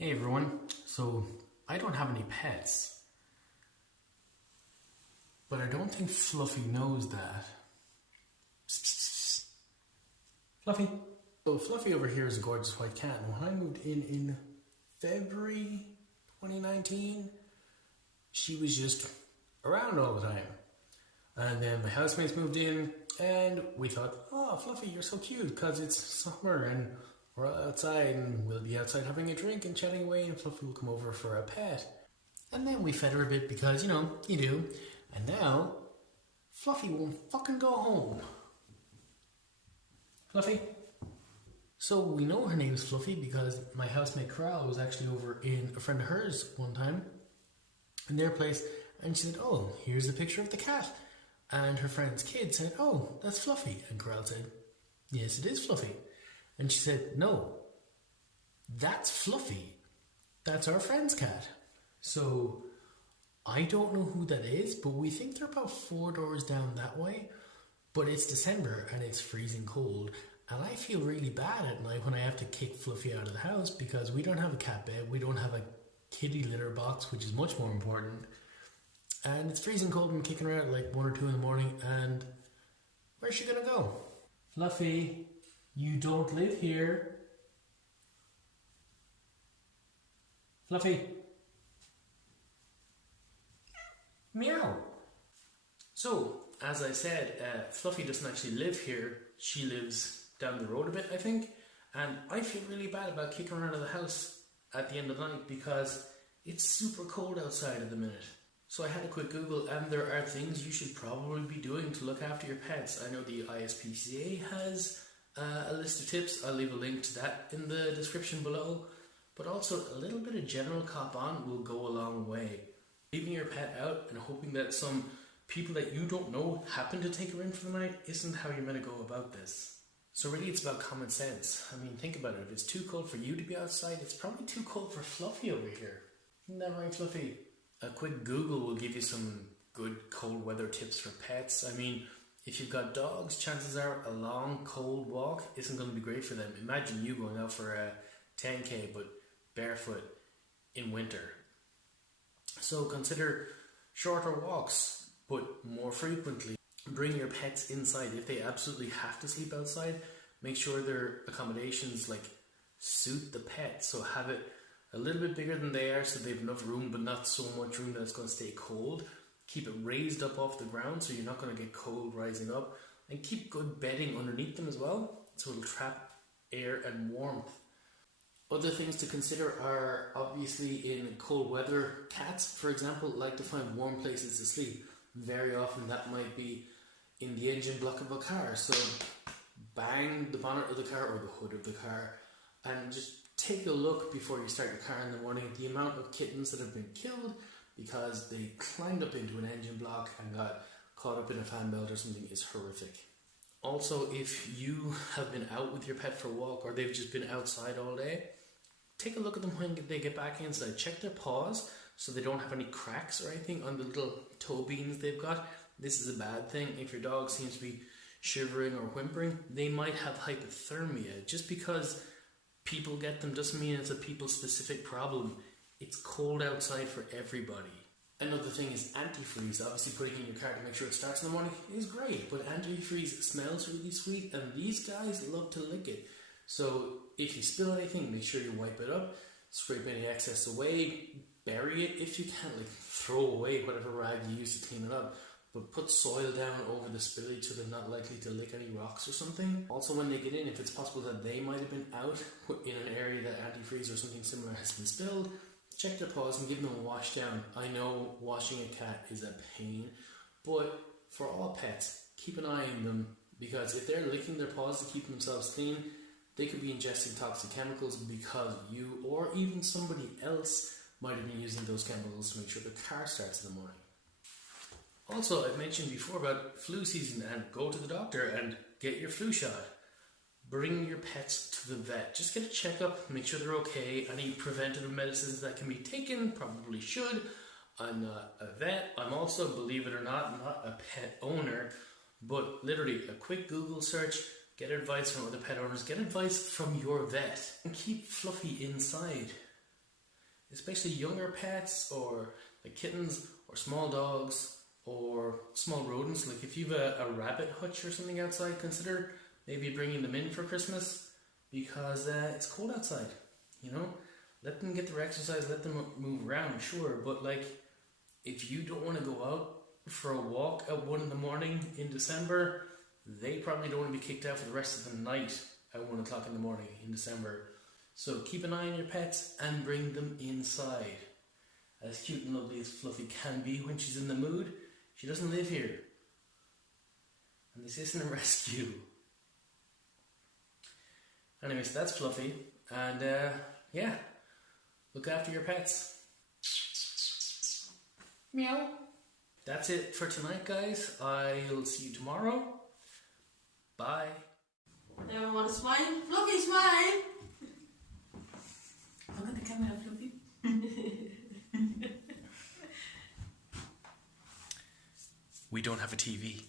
Hey everyone, so I don't have any pets, but I don't think Fluffy knows that. Psst, psst, psst. Fluffy. So Fluffy over here is a gorgeous white cat, and when I moved in February 2019, she was just around all the time. And then my housemates moved in, and we thought, oh Fluffy, you're so cute because it's summer and we're outside and we'll be outside having a drink and chatting away, and Fluffy will come over for a pet. And then we fed her a bit because, you do. And now, Fluffy won't fucking go home. Fluffy. So we know her name is Fluffy because my housemate Corral was actually over in a friend of hers one time in their place, and she said, oh, here's a picture of the cat. And her friend's kid said, oh, that's Fluffy. And Corral said, yes, it is Fluffy. And she said, no, that's Fluffy. That's our friend's cat. So I don't know who that is, but we think they're about 4 doors down that way. But it's December and it's freezing cold. And I feel really bad at night when I have to kick Fluffy out of the house because we don't have a cat bed. We don't have a kitty litter box, which is much more important. And it's freezing cold and I'm kicking her out at like 1 or 2 in the morning. And where's she going to go? Fluffy, you don't live here. Fluffy. Meow. So, as I said, Fluffy doesn't actually live here. She lives down the road a bit, I think. And I feel really bad about kicking her out of the house at the end of the night because it's super cold outside at the minute. So I had a quick Google, and there are things you should probably be doing to look after your pets. I know the ISPCA has a list of tips. I'll leave a link to that in the description below. But also, a little bit of general cop on will go a long way. Leaving your pet out and hoping that some people that you don't know happen to take her in for the night isn't how you're meant to go about this. So really it's about common sense. I mean, think about it. If it's too cold for you to be outside, it's probably too cold for Fluffy over here. Isn't that right, Fluffy? A quick Google will give you some good cold weather tips for pets. I mean, if you've got dogs, chances are a long cold walk isn't going to be great for them. Imagine you going out for a 10k but barefoot in winter. So consider shorter walks, but more frequently. Bring your pets inside. If they absolutely have to sleep outside, make sure their accommodations suit the pet. So have it a little bit bigger than they are so they have enough room, but not so much room that it's going to stay cold. Keep it raised up off the ground so you're not going to get cold rising up. And keep good bedding underneath them as well so it'll trap air and warmth. Other things to consider are obviously in cold weather, cats, for example, like to find warm places to sleep. Very often that might be in the engine block of a car. So bang the bonnet of the car or the hood of the car and just take a look before you start your car in the morning at the amount of kittens that have been killed because they climbed up into an engine block and got caught up in a fan belt or something is horrific. Also, if you have been out with your pet for a walk or they've just been outside all day, take a look at them when they get back inside. Check their paws so they don't have any cracks or anything on the little toe beans they've got. This is a bad thing. If your dog seems to be shivering or whimpering, they might have hypothermia. Just because people get them doesn't mean it's a people-specific problem. It's cold outside for everybody. Another thing is antifreeze. Obviously putting in your car to make sure it starts in the morning is great, but antifreeze smells really sweet and these guys love to lick it. So if you spill anything, make sure you wipe it up, scrape any excess away, bury it if you can, throw away whatever rag you use to clean it up. But put soil down over the spillage so they're not likely to lick any rocks or something. Also when they get in, if it's possible that they might have been out in an area that antifreeze or something similar has been spilled, check their paws and give them a wash down. I know washing a cat is a pain, but for all pets, keep an eye on them because if they're licking their paws to keep themselves clean, they could be ingesting toxic chemicals because you or even somebody else might have been using those chemicals to make sure the car starts in the morning. Also, I've mentioned before about flu season and go to the doctor and get your flu shot. Bring your pets to the vet. Just get a checkup, make sure they're okay. Any preventative medicines that can be taken probably should. I'm not a vet. I'm also, believe it or not a pet owner. But literally, a quick Google search, get advice from other pet owners, get advice from your vet, and keep Fluffy inside. especially younger pets or like kittens or small dogs or small rodents. Like if you've a rabbit hutch or something outside, consider maybe bringing them in for Christmas because it's cold outside, you know? Let them get their exercise, let them move around, sure, but like if you don't want to go out for a walk at 1 a.m. in December, they probably don't want to be kicked out for the rest of the night at 1 o'clock in the morning in December. So keep an eye on your pets and bring them inside. As cute and lovely as Fluffy can be when she's in the mood, she doesn't live here. And this isn't a rescue. Anyways, that's Fluffy. And yeah, look after your pets. Meow. That's it for tonight, guys. I'll see you tomorrow. Bye. Everyone want to smile? Fluffy, smile! Look at the camera, Fluffy. We don't have a TV.